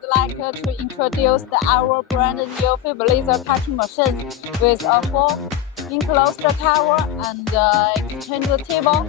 would like to introduce our brand new fiber laser cutting machine with a full enclosed tower and exchange table.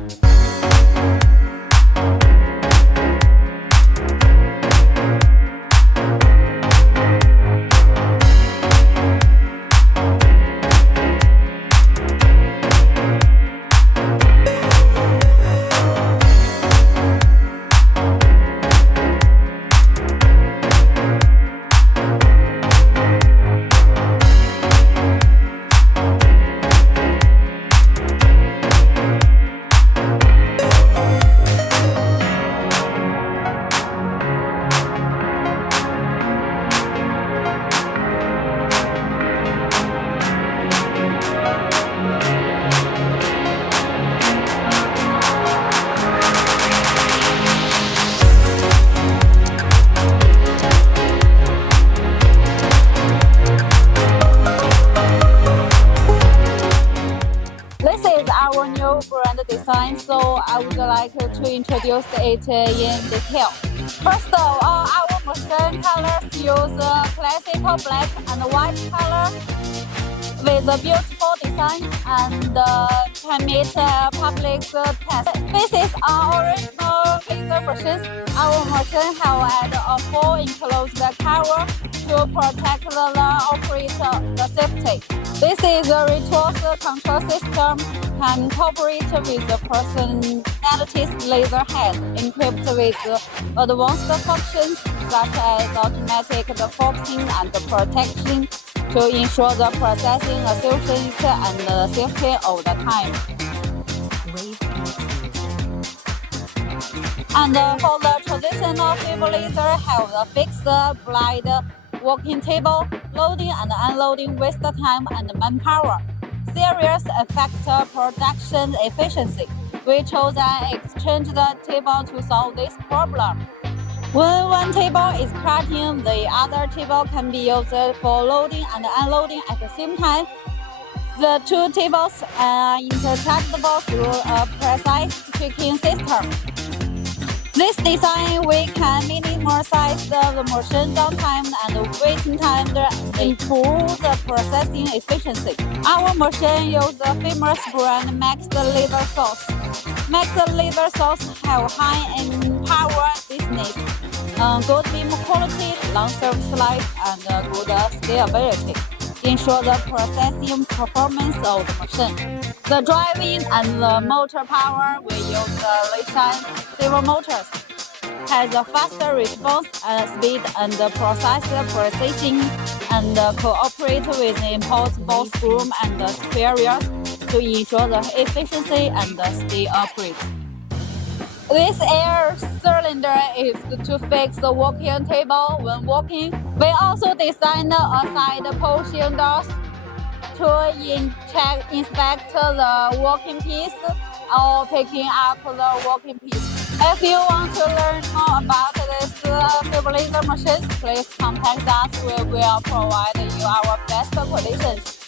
This is our new brand design, so I would like to introduce it in detail. First of all, our machine colors use classical black and white color with a beautiful design and can meet public test. This is our original laser machine. Our machine has added a full enclosed cover to protect the operator safety. This is a resource control system can cooperate with the personality's laser head, equipped with advanced functions such as automatic focusing and protection to ensure the processing efficiency and safety all the time. And for the traditional fiber laser, have a fixed blade working table, loading and unloading waste time and manpower. Serious affect production efficiency. We chose an exchange table to solve this problem. When one table is cutting, the other table can be used for loading and unloading at the same time. The two tables are interchangeable through a precise tracking system. This design, we can minimize the machine downtime and waiting time and improve the processing efficiency. Our machine uses the famous brand Max Laser Source. Max Laser Source have high in power business, good beam quality, long service life, and good scalability. Ensure the processing performance of the machine. The driving and the motor power, we use the Wechat servo motors. Has a faster response speed and process precision and cooperate with impossible screw and squares to ensure the efficiency and stay upright. This air cylinder is to fix the working table when working. We also designed a side pushing doors to inspect the working piece or picking up the working piece. If you want to learn more about this fiber laser machine, please contact us. We will provide you our best conditions.